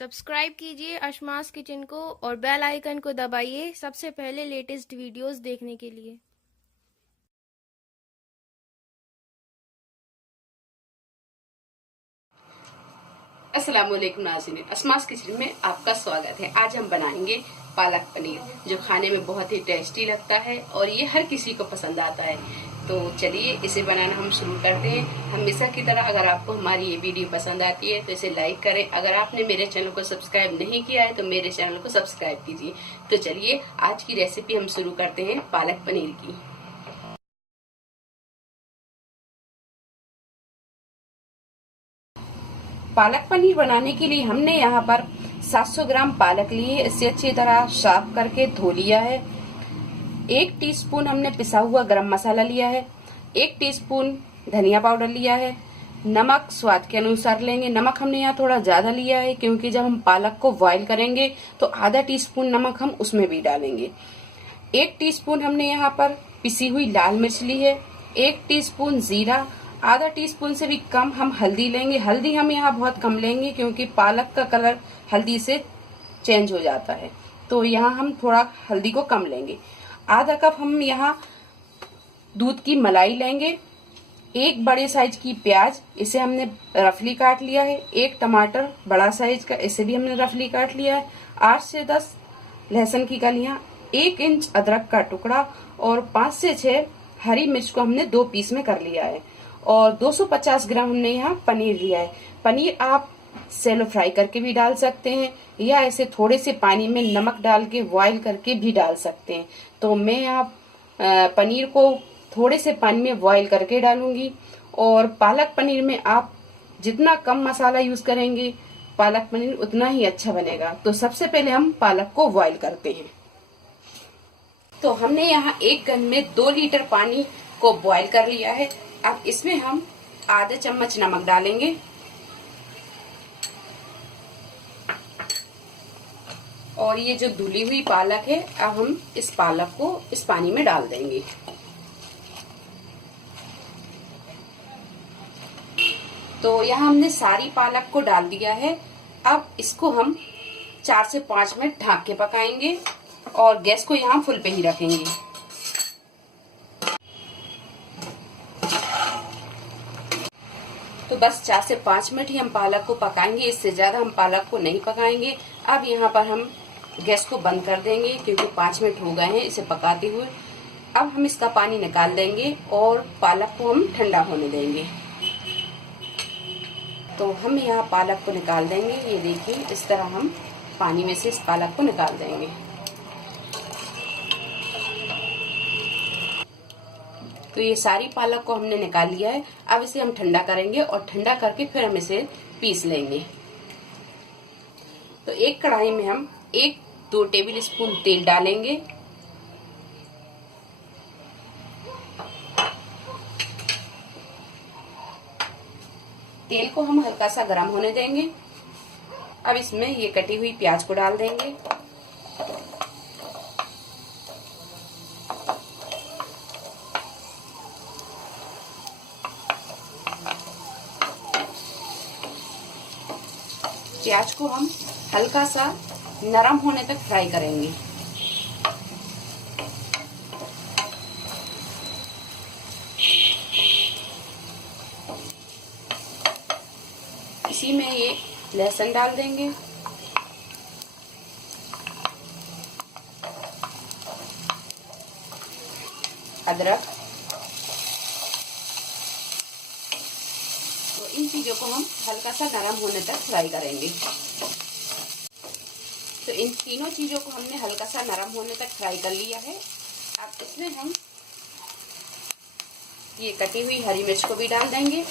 Subscribe कीजिए अशमास kitchen को और बेल आइकन को दबाइए सबसे पहले लेटेस्ट वीडियोस देखने के लिए। अस्सलामुअलैकुम नाज़रीन, अशमास किचन में आपका स्वागत है। आज हम बनाएंगे पालक पनीर, जो खाने में बहुत ही टेस्टी लगता है और ये हर किसी को पसंद आता है। तो चलिए इसे बनाना हम शुरू करते हैं। हमेशा की तरह अगर आपको हमारी ये वीडियो पसंद आती है तो इसे लाइक करें। अगर आपने मेरे चैनल को सब्सक्राइब नहीं किया है तो मेरे चैनल को सब्सक्राइब कीजिए। तो चलिए आज की रेसिपी हम शुरू करते हैं पालक पनीर की। पालक पनीर बनाने के लिए हमने यहाँ पर 700 ग्राम पालक लिए। इसे अच्छी तरह साफ करके धो लिया है। 1 टीस्पून हमने पिसा हुआ गरम मसाला लिया है। 1 टीस्पून धनिया पाउडर लिया है। नमक स्वाद के अनुसार लेंगे। नमक हमने यहाँ थोड़ा ज्यादा लिया है क्योंकि जब हम पालक को बॉईल करेंगे तो आधा टीस्पून नमक हम उसमें भी डालेंगे। 1 टीस्पून हमने यहाँ पर पिसी हुई लाल मिर्च ली है। 1 टीस्पून जीरा, आधा टीस्पून से भी कम हम हल्दी लेंगे। हल्दी हम यहाँ बहुत कम लेंगे क्योंकि पालक का कलर हल्दी से चेंज हो जाता है, तो यहाँ हम थोड़ा हल्दी को कम लेंगे। आधा कप हम यहाँ दूध की मलाई लेंगे। 1 बड़े साइज की प्याज, इसे हमने रफली काट लिया है। 1 टमाटर बड़ा साइज का, इसे भी हमने रफली काट लिया है। 8 से 10 लहसुन की कलियां, 1 इंच अदरक का टुकड़ा और 5 से 6 हरी मिर्च को हमने 2 पीस में कर लिया है। और 250 ग्राम हमने यहाँ पनीर लिया है। पनीर आप सेलो फ्राई करके भी डाल सकते हैं या ऐसे थोड़े से पानी में नमक डाल के बॉईल करके भी डाल सकते हैं। तो मैं यहाँ पनीर को थोड़े से पानी में बॉईल करके डालूंगी। और पालक पनीर में आप जितना कम मसाला यूज करेंगे पालक पनीर उतना ही अच्छा बनेगा। तो सबसे पहले हम पालक को बॉईल करते हैं। तो हमने यहाँ 1 गन में 2 लीटर पानी को बॉईल कर लिया है। अब इसमें हम आधा चम्मच नमक डालेंगे और ये जो धुली हुई पालक है, अब हम इस पालक को इस पानी में डाल देंगे। तो यहाँ हमने सारी पालक को डाल दिया है। अब इसको हम 4 से 5 मिनट ढक के पकाएंगे और गैस को यहाँ फुल पे ही रखेंगे। तो बस 4 से 5 मिनट ही हम पालक को पकाएंगे, इससे ज्यादा हम पालक को नहीं पकाएंगे। अब यहाँ पर हम गैस को बंद कर देंगे क्योंकि 5 मिनट हो गए हैं इसे पकाते हुए। अब हम इसका पानी निकाल देंगे और पालक को हम ठंडा होने देंगे। तो हम यहाँ पालक को निकाल देंगे। ये देखिए, इस तरह हम पानी में से इस पालक को निकाल देंगे। तो ये सारी पालक को हमने निकाल लिया है। अब इसे हम ठंडा करेंगे और ठंडा करके फिर हम इसे पीस लेंगे। तो एक कढ़ाई में हम 1-2 टेबल स्पून तेल डालेंगे। तेल को हम हल्का सा गर्म होने देंगे। अब इसमें ये कटी हुई प्याज को डाल देंगे। प्याज को हम हल्का सा नरम होने तक फ्राई करेंगे। इसी में ये लहसुन डाल देंगे। अदरक, तो इन चीजों को हम हल्का सा नरम होने तक फ्राई करेंगे। तो इन तीनों चीजों को हमने हल्का सा नरम होने तक फ्राई कर लिया है। अब इसमें हम ये कटी हुई हरी मिर्च को भी डाल देंगे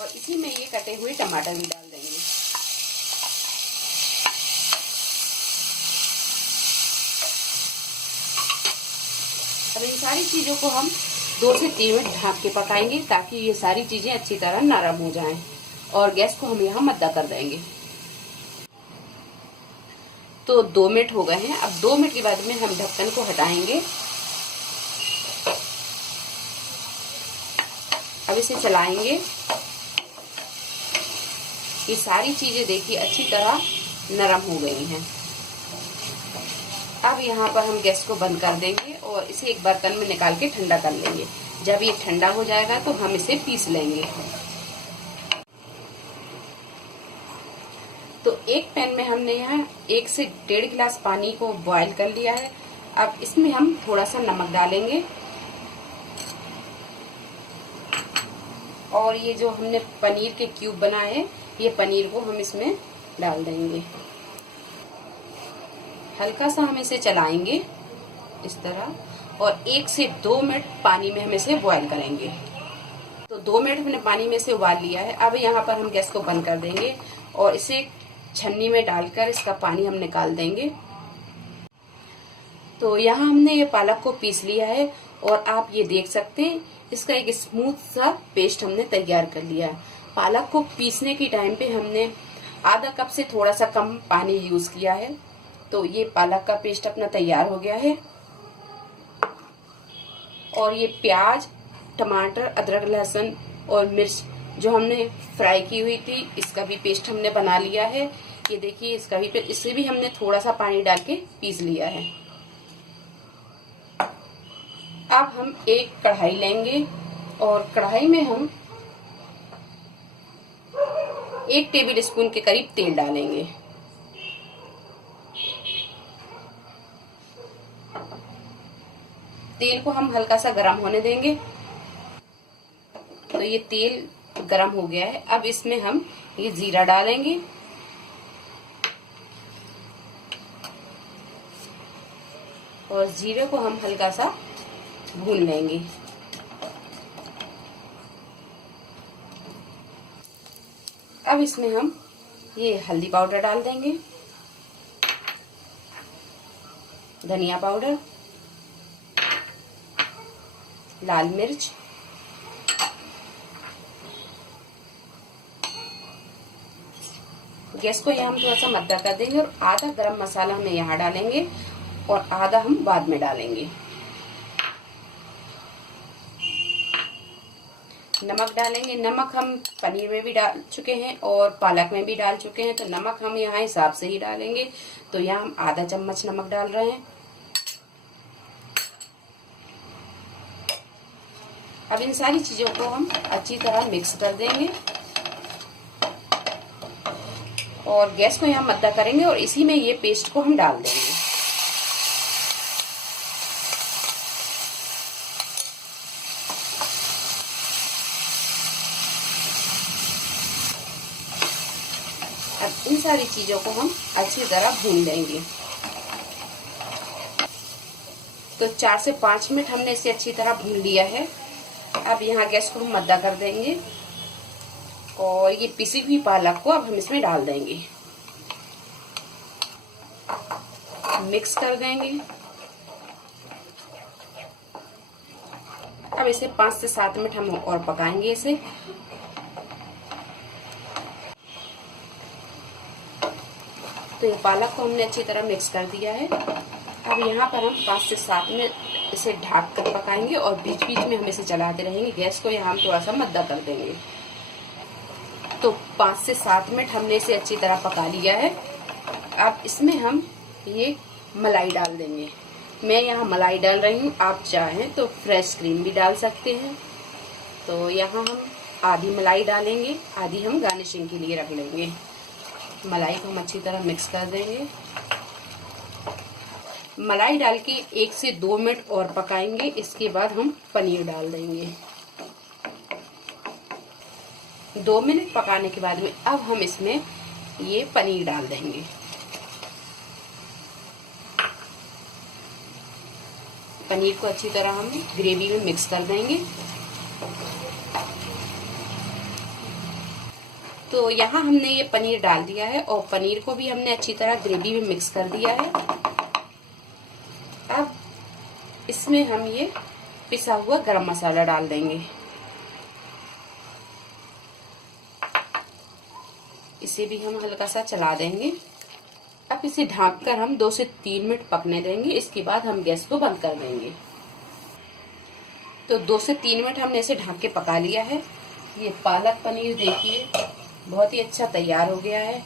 और इसी में ये कटे हुए टमाटर भी डाल देंगे। अब इन सारी चीजों को हम 2 से 3 मिनट ढक के पकाएंगे ताकि ये सारी चीजें अच्छी तरह नरम हो जाएं। और गैस को हम यहाँ मद्दा कर देंगे। तो 2 मिनट हो गए हैं। अब 2 मिनट के बाद में हम ढक्कन को हटाएंगे अब इसे चलाएंगे। ये सारी चीजें देखिए अच्छी तरह नरम हो गई हैं। अब यहाँ पर हम गैस को बंद कर देंगे और इसे एक बर्तन में निकाल के ठंडा कर लेंगे। जब ये ठंडा हो जाएगा तो हम इसे पीस लेंगे। तो एक पैन में हमने यहाँ 1 से 1.5 गिलास पानी को बॉईल कर लिया है। अब इसमें हम थोड़ा सा नमक डालेंगे और ये जो हमने पनीर के क्यूब बनाए हैं, ये पनीर को हम इसमें डाल देंगे। हल्का सा हम इसे चलाएंगे इस तरह और 1 से 2 मिनट पानी में हम इसे बॉईल करेंगे। तो 2 मिनट हमने पानी में से उबाल लिया है। अब यहाँ पर हम गैस को बंद कर देंगे और इसे छन्नी में डालकर इसका पानी हम निकाल देंगे। तो यहाँ हमने ये पालक को पीस लिया है और आप ये देख सकते हैं इसका एक स्मूथ सा पेस्ट हमने तैयार कर लिया है। पालक को पीसने के टाइम पे हमने आधा कप से थोड़ा सा कम पानी यूज किया है। तो ये पालक का पेस्ट अपना तैयार हो गया है। और ये प्याज, टमाटर, अदरक, लहसुन और मिर्च जो हमने फ्राई की हुई थी, इसका भी पेस्ट हमने बना लिया है। ये देखिए इसका भी पेस्ट, इसे भी हमने थोड़ा सा पानी डाल के पीस लिया है। अब हम एक कढ़ाई लेंगे और कढ़ाई में हम 1 टेबल स्पून के करीब तेल डालेंगे। तेल को हम हल्का सा गरम होने देंगे। तो ये तेल गरम हो गया है। अब इसमें हम ये जीरा डालेंगे और जीरे को हम हल्का सा भून लेंगे। अब इसमें हम ये हल्दी पाउडर डाल देंगे, धनिया पाउडर, लाल मिर्च, गैस को यहाँ हम थोड़ा सा मद्दा कर देंगे और आधा गरम मसाला हम यहाँ डालेंगे और आधा हम बाद में डालेंगे। नमक डालेंगे। नमक हम पनीर में भी डाल चुके हैं और पालक में भी डाल चुके हैं, तो नमक हम यहाँ हिसाब से ही डालेंगे। तो यहाँ हम आधा चम्मच नमक डाल रहे हैं। अब इन सारी चीजों को हम अच्छी तरह मिक्स कर देंगे और गैस को यहाँ मद्दा करेंगे और इसी में ये पेस्ट को हम डाल देंगे। अब इन सारी चीजों को हम अच्छी तरह भून लेंगे। तो 4 से 5 मिनट हमने इसे अच्छी तरह भून लिया है। अब यहाँ गैस को हम मद्दा कर देंगे और ये पिसी हुई पालक को अब हम इसमें डाल देंगे, मिक्स कर देंगे। अब इसे 5 से 7 मिनट हम और पकाएंगे इसे। तो ये पालक को हमने अच्छी तरह मिक्स कर दिया है। अब यहाँ पर हम 5 से 7 मिनट इसे ढक कर पकाएंगे और बीच बीच में हम इसे चलाते रहेंगे। गैस को यहाँ हम थोड़ा सा मद्दा कर देंगे। तो 5 से 7 मिनट हमने इसे अच्छी तरह पका लिया है। अब इसमें हम ये मलाई डाल देंगे। मैं यहाँ मलाई डाल रही हूँ, आप चाहें तो फ्रेश क्रीम भी डाल सकते हैं। तो यहाँ हम आधी मलाई डालेंगे, आधी हम गार्निशिंग के लिए रख लेंगे। मलाई को हम अच्छी तरह मिक्स कर देंगे। मलाई डाल के 1 से 2 मिनट और पकाएंगे। इसके बाद हम पनीर डाल देंगे। 2 मिनट पकाने के बाद में अब हम इसमें ये पनीर डाल देंगे। पनीर को अच्छी तरह हम ग्रेवी में मिक्स कर देंगे। तो यहाँ हमने ये पनीर डाल दिया है और पनीर को भी हमने अच्छी तरह ग्रेवी में मिक्स कर दिया है। अब इसमें हम ये पिसा हुआ गरम मसाला डाल देंगे। इसे भी हम हल्का सा चला देंगे। अब इसे ढककर हम 2 से 3 मिनट पकने देंगे। इसके बाद हम गैस को बंद कर देंगे। तो 2 से 3 मिनट हमने इसे ढक के पका लिया है। ये पालक पनीर देखिए बहुत ही अच्छा तैयार हो गया है।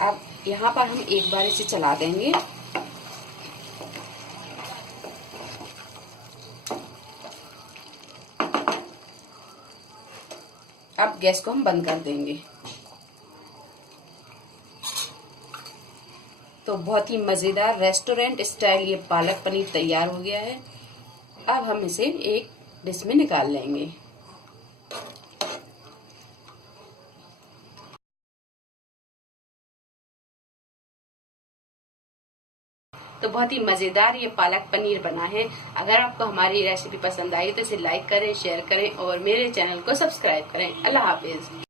अब यहाँ पर हम एक बार इसे चला देंगे। अब गैस को हम बंद कर देंगे। तो बहुत ही मजेदार रेस्टोरेंट स्टाइल ये पालक पनीर तैयार हो गया है। अब हम इसे एक डिश में निकाल लेंगे। तो बहुत ही मजेदार ये पालक पनीर बना है। अगर आपको हमारी रेसिपी पसंद आई तो इसे लाइक करें, शेयर करें और मेरे चैनल को सब्सक्राइब करें। अल्लाह हाफिज।